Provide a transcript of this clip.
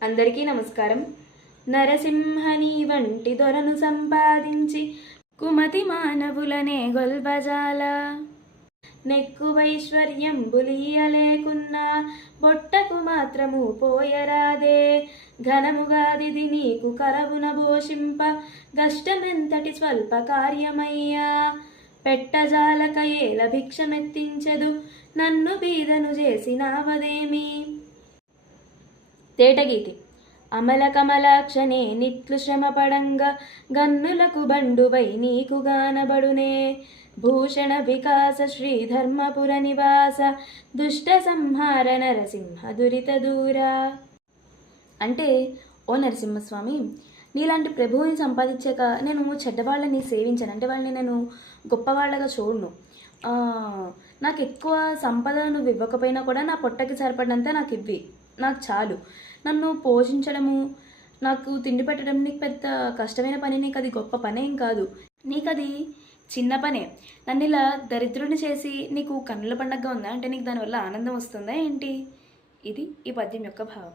అందరికీ నమస్కారం. నరసింహని వంటి దొరను సంపాదించి కుమతి మానవులనే గొల్బజాల నెక్కువైశ్వర్యం బులియలేకున్నా బొట్టకు మాత్రము పోయరాదే ఘనముగాదిది నీకు కరవున భోషింప గష్టమెంతటి స్వల్ప కార్యమయ్యా పెట్టజాలక ఏల భిక్షమెత్తించెదు నన్ను బీదను చేసినావదేమి. తేటగీతి. అమల కమలాక్షనే నిట్లు శ్రమపడంగా గన్నులకు బండువై నీకు గానబడునే భూషణ వికాస శ్రీధర్మపుర నివాస దుష్ట సంహార నరసింహ దురిత దూరా. అంటే, ఓ నరసింహస్వామి, నీలాంటి ప్రభువుని సంపాదించాక నేను చెడ్డవాళ్ళని సేవించాను, అంటే వాళ్ళని నేను గొప్పవాళ్ళగా చూడను. నాకు ఎక్కువ సంపద నువ్వు ఇవ్వకపోయినా కూడా నా పొట్టకి సరిపడినంత నాకు ఇవ్వి, నాకు చాలు. నన్ను పోషించడము, నాకు తిండి పెట్టడం నీకు పెద్ద కష్టమైన పని, నీకు అది గొప్ప పనేం కాదు, నీకు అది చిన్న పనే. నన్ను ఇలా దరిద్రుని చేసి నీకు కన్నుల పండగగా ఉందా? అంటే నీకు దానివల్ల ఆనందం వస్తుందా ఏంటి? ఇది ఈ పద్యం యొక్క భావం.